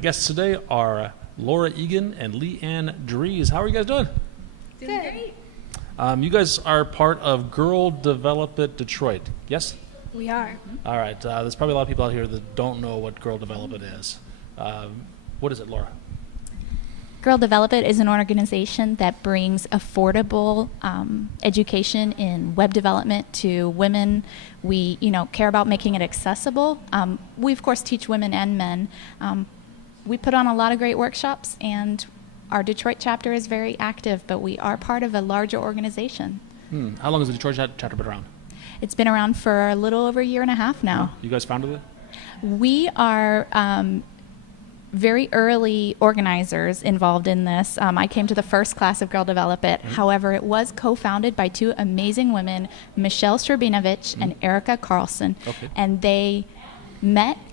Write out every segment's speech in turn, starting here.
guests today are Laura Eagin and LeeAnn Drees. How are you guys doing? Doing great. You guys are part of Girl Development Detroit, yes? We are. All right. There's probably a lot of people out here that don't know what Girl Development is. What is it, Laura? Girl Development is an organization that brings affordable education in web development to women. We, care about making it accessible. We, of course, teach women and men. We put on a lot of great workshops, and our Detroit chapter is very active, but we are part of a larger organization. How long has the Detroit chapter been around? It's been around for a little over a year and a half now. You guys founded it? We are very early organizers involved in this. I came to the first class of Girl Develop It. However, it was co-founded by two amazing women, Michelle Strabinovich and Erica Carlson. Okay. And they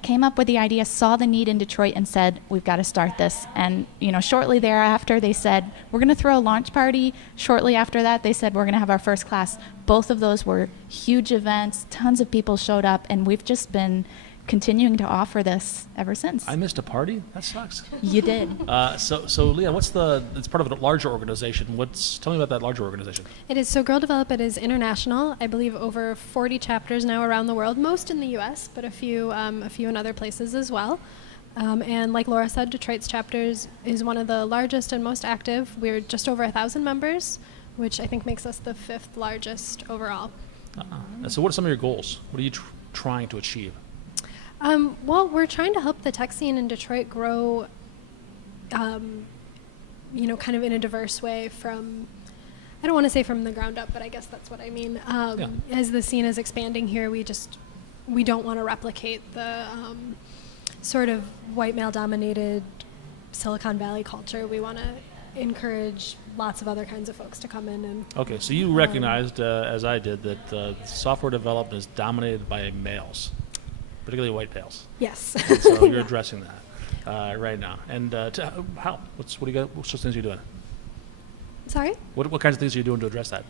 came up with the idea, saw the need in Detroit, and said, we've got to start this. And, shortly thereafter, they said, we're going to throw a launch party. Shortly after that, they said, we're going to have our first class. Both of those were huge events. Tons of people showed up, and we've just been continuing to offer this ever since. I missed a party? That sucks. You did. So LeeAnn, it's part of a larger organization. Tell me about that larger organization. It is. So Girl Develop It is international. I believe over 40 chapters now around the world, most in the U.S., but a few in other places as well. And like Laura said, Detroit's chapters is one of the largest and most active. We're just over 1,000 members, which I think makes us the 5th largest overall. So what are some of your goals? What are you trying to achieve? Well, we're trying to help the tech scene in Detroit grow, kind of in a diverse way from, I don't want to say from the ground up, but I guess that's what I mean. As the scene is expanding here, we don't want to replicate the sort of white male-dominated Silicon Valley culture. We want to encourage lots of other kinds of folks to come in and... Okay, so you recognized, as I did, that software development is dominated by males, particularly white males. Yes. And so you're addressing that right now. And how? What do you got? What sorts of things are you doing? Sorry? What kinds of things are you doing to address that?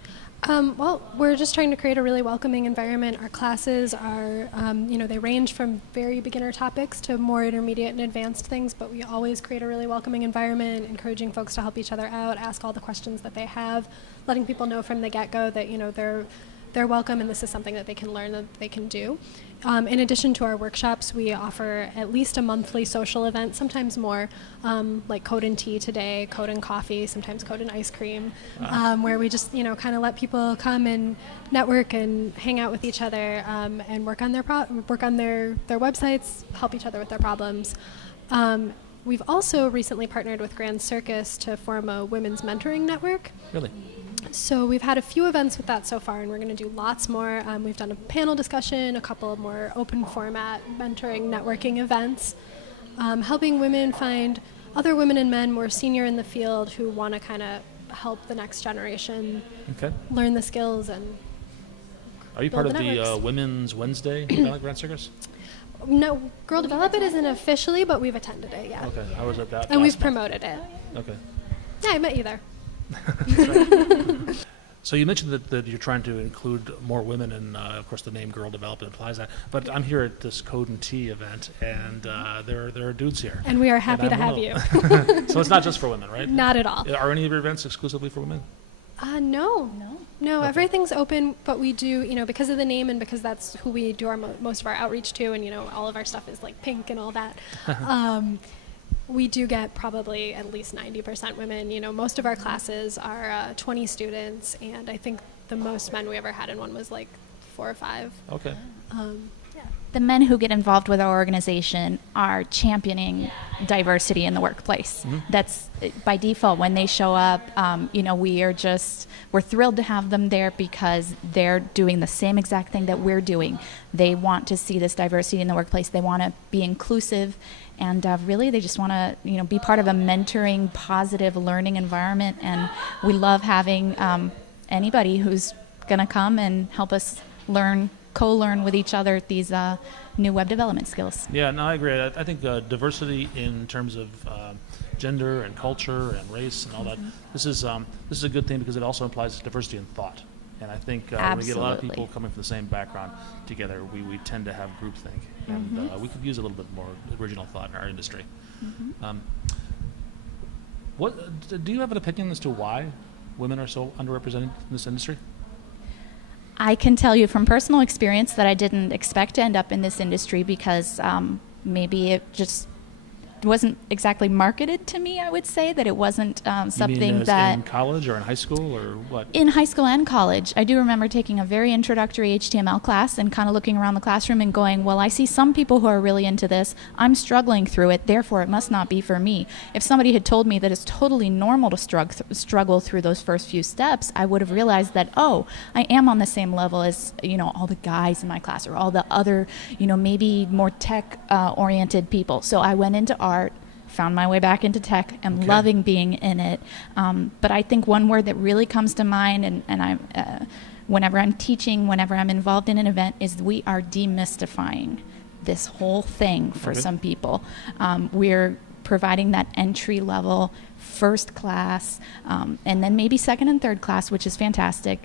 Well, we're just trying to create a really welcoming environment. Our classes are, they range from very beginner topics to more intermediate and advanced things, but we always create a really welcoming environment, encouraging folks to help each other out, ask all the questions that they have, letting people know from the get-go that, they're welcome and this is something that they can learn, that they can do. In addition to our workshops, we offer at least a monthly social event, sometimes more, like Code and Tea today, Code and Coffee, sometimes Code and Ice Cream, where we just, kind of let people come and network and hang out with each other and work on their websites, help each other with their problems. We've also recently partnered with Grand Circus to form a women's mentoring network. Really? So we've had a few events with that so far, and we're going to do lots more. We've done a panel discussion, a couple of more open format mentoring networking events, helping women find other women and men more senior in the field who want to kind of help the next generation learn the skills and Are you part of the Women's Wednesday down at Grand Circus? No, Girl Develop It isn't officially, but we've attended it, yeah. Okay, I was at that. And we've promoted it. Okay. Yeah, I met you there. So you mentioned that you're trying to include more women, and of course the name Girl Development implies that. But I'm here at this Code and Tea event, and there are dudes here. And we are happy to have you. So it's not just for women, right? Not at all. Are any of your events exclusively for women? No. Okay. Everything's open, but we do, because of the name and because that's who we do most of our outreach to, and all of our stuff is like pink and all that. We do get probably at least 90% women. Most of our classes are 20 students, and I think the most men we ever had in one was like 4 or 5. Okay. The men who get involved with our organization are championing diversity in the workplace. That's by default when they show up. We're thrilled to have them there because they're doing the same exact thing that we're doing. They want to see this diversity in the workplace. They want to be inclusive, and really they just want to be part of a mentoring, positive learning environment. And we love having anybody who's going to come and help us co-learn with each other these new web development skills. Yeah, no, I agree. I think diversity in terms of gender and culture and race and all that, this is a good thing because it also implies diversity in thought. And I think when we get a lot of Absolutely. people coming from the same background together, we tend to have groupthink. And we could use a little bit more original thought in our industry. Do you have an opinion as to why women are so underrepresented in this industry? I can tell you from personal experience that I didn't expect to end up in this industry because maybe it just wasn't exactly marketed to me. I would say that it wasn't something you mean that in college or in high school or what? in high school and college. I do remember taking a very introductory HTML class and kind of looking around the classroom and going, well, I see some people who are really into this. I'm struggling through it, therefore it must not be for me. If somebody had told me that it's totally normal to struggle through those first few steps, I would have realized that, oh, I am on the same level as, all the guys in my class or all the other, maybe more tech oriented people. So I went into art, found my way back into tech, and loving being in it. But I think one word that really comes to mind, and I, whenever I'm teaching, whenever I'm involved in an event, is we are demystifying this whole thing for some people. We're providing that entry level first class, and then maybe second and third class, which is fantastic.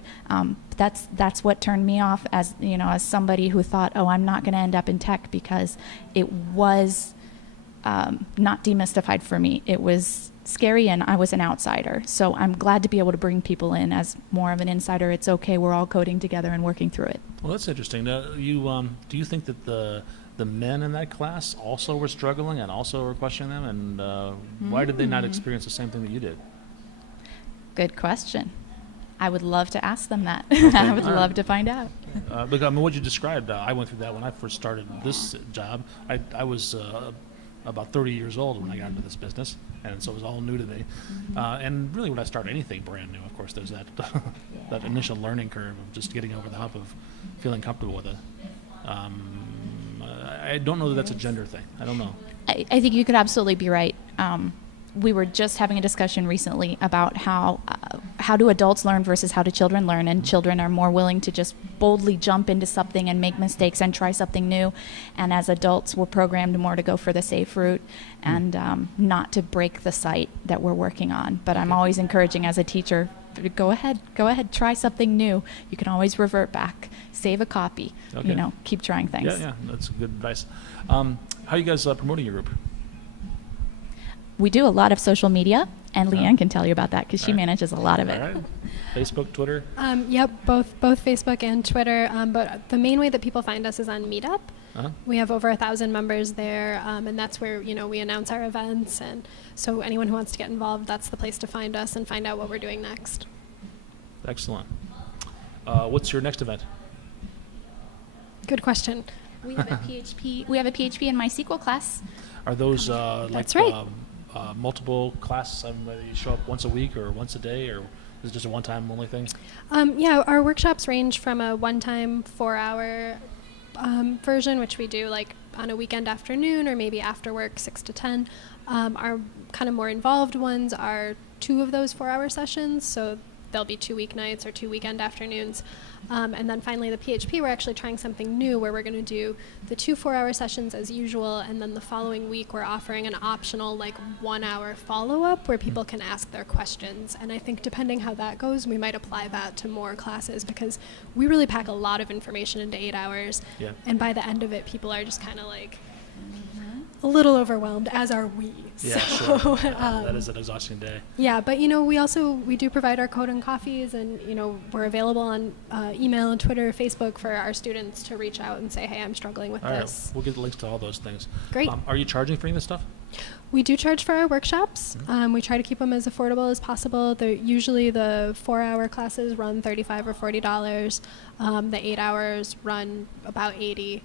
That's what turned me off as as somebody who thought, oh, I'm not going to end up in tech, because it was not demystified for me. It was scary, and I was an outsider. So I'm glad to be able to bring people in as more of an insider. It's okay. We're all coding together and working through it. Well, that's interesting. Now, do you think that the men in that class also were struggling and also were questioning them? And why did they not experience the same thing that you did? Good question. I would love to ask them that. Okay, I would all right. love to find out. Because what you described, I went through that when I first started this job. I was about 30 years old when I got into this business, and so it was all new to me. And really, when I start anything brand new, of course, there's that that initial learning curve of just getting over the hump of feeling comfortable with it. I don't know that that's a gender thing. I don't know. I think you could absolutely be right. We were just having a discussion recently about how do adults learn versus how do children learn, and children are more willing to just boldly jump into something and make mistakes and try something new, and as adults we're programmed more to go for the safe route and not to break the site that we're working on. But I'm always encouraging as a teacher, go ahead, try something new. You can always revert back, save a copy, keep trying things. Yeah, that's good advice. How are you guys promoting your group? We do a lot of social media, and LeeAnn can tell you about that because she manages a lot of it. All right. Facebook, Twitter? Yep, both Facebook and Twitter. But the main way that people find us is on Meetup. We have over 1,000 members there, and that's where we announce our events. And so anyone who wants to get involved, that's the place to find us and find out what we're doing next. Excellent. What's your next event? Good question. We have a PHP. We have a PHP and MySQL class. Are those That's right. Multiple classes? You show up once a week or once a day, or is it just a one-time only thing? Yeah, our workshops range from a one-time 4-hour version, which we do like on a weekend afternoon or maybe after work, 6 to 10. Our kind of more involved ones are 2 of those 4-hour sessions, so there'll be 2 weeknights or 2 weekend afternoons. And then finally the PHP, we're actually trying something new where we're going to do the 2 4-hour sessions as usual, and then the following week we're offering an optional 1-hour follow-up where people can ask their questions. And I think depending how that goes, we might apply that to more classes, because we really pack a lot of information into 8 hours. Yeah. And by the end of it, people are just kind of a little overwhelmed, as are we. Yeah, so, sure. That is an exhausting day. Yeah, but we do provide our code and coffees, and we're available on email and Twitter, Facebook for our students to reach out and say, hey, I'm struggling with All right, this. we'll get links to all those things. Great. Are you charging for any of this stuff? We do charge for our workshops. We try to keep them as affordable as possible. Usually the 4-hour classes run $35 or $40. The 8 hours run about $80.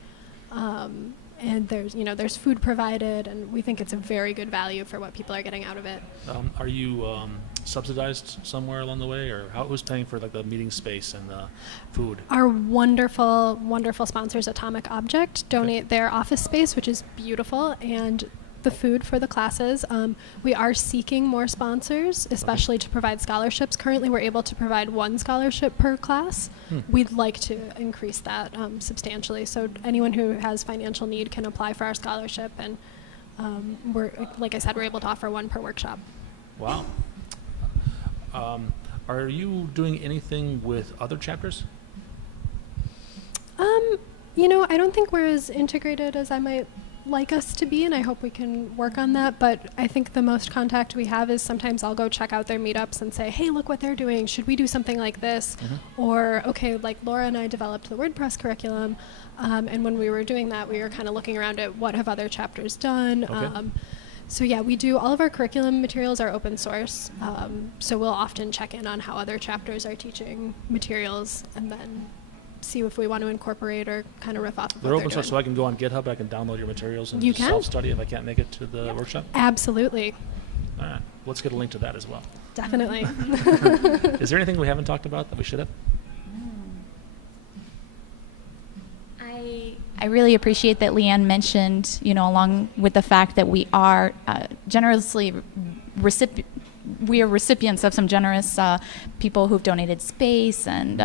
And there's food provided, and we think it's a very good value for what people are getting out of it. Are you subsidized somewhere along the way, or who's paying for the meeting space and the food? Our wonderful, wonderful sponsors, Atomic Object, donate their office space, which is beautiful, and the food for the classes. We are seeking more sponsors, especially to provide scholarships. Currently, we're able to provide 1 scholarship per class. We'd like to increase that substantially. So anyone who has financial need can apply for our scholarship, and like I said, we're able to offer 1 per workshop. Wow. Are you doing anything with other chapters? I don't think we're as integrated as I might like us to be, and I hope we can work on that. But I think the most contact we have is sometimes I'll go check out their meetups and say, hey, look what they're doing. Should we do something like this? Or, okay, like Laura and I developed the WordPress curriculum, and when we were doing that, we were kind of looking around at what have other chapters done. Okay. So yeah, we do, all of our curriculum materials are open source, so we'll often check in on how other chapters are teaching materials and then see if we want to incorporate or kind of riff off of They're what open source, doing. so I can go on GitHub, I can download your materials and You just can. self-study if I can't make it to the workshop? Absolutely, All right, let's get a link to that as well. definitely. Is there anything we haven't talked about that we should have? I really appreciate that LeeAnn mentioned, along with the fact that we are generously we are recipients of some generous people who've donated space and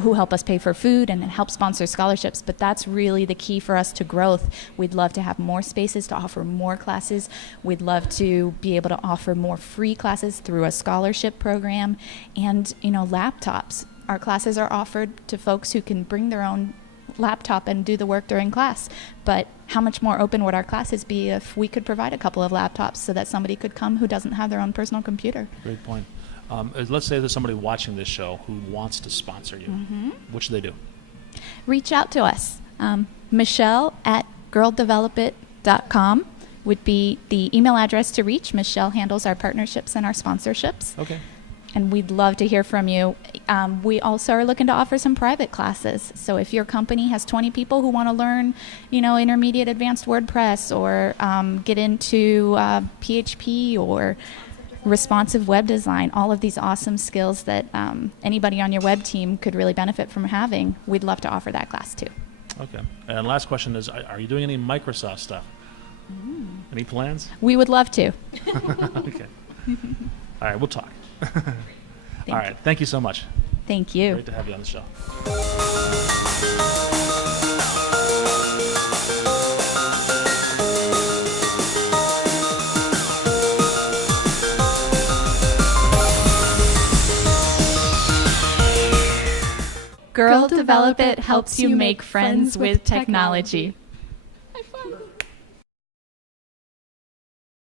who help us pay for food and help sponsor scholarships. But that's really the key for us to growth. We'd love to have more spaces to offer more classes. We'd love to be able to offer more free classes through a scholarship program and, laptops. Our classes are offered to folks who can bring their own laptop and do the work during class. But how much more open would our classes be if we could provide a couple of laptops so that somebody could come who doesn't have their own personal computer? Great point. Let's say there's somebody watching this show who wants to sponsor you. What should they do? Reach out to us. Michelle at girldevelopit.com would be the email address to reach. Michelle handles our partnerships and our sponsorships. Okay. And we'd love to hear from you. We also are looking to offer some private classes. So if your company has 20 people who want to learn, intermediate advanced WordPress or get into PHP or responsive web design, all of these awesome skills that anybody on your web team could really benefit from having, we'd love to offer that class too. Okay. And last question is, are you doing any Microsoft stuff? Any plans? We would love to. Okay. All right, we'll talk. Thank All right, thank you so much. Thank you. Great to have you on the show. Girl Develop It helps you make friends with technology.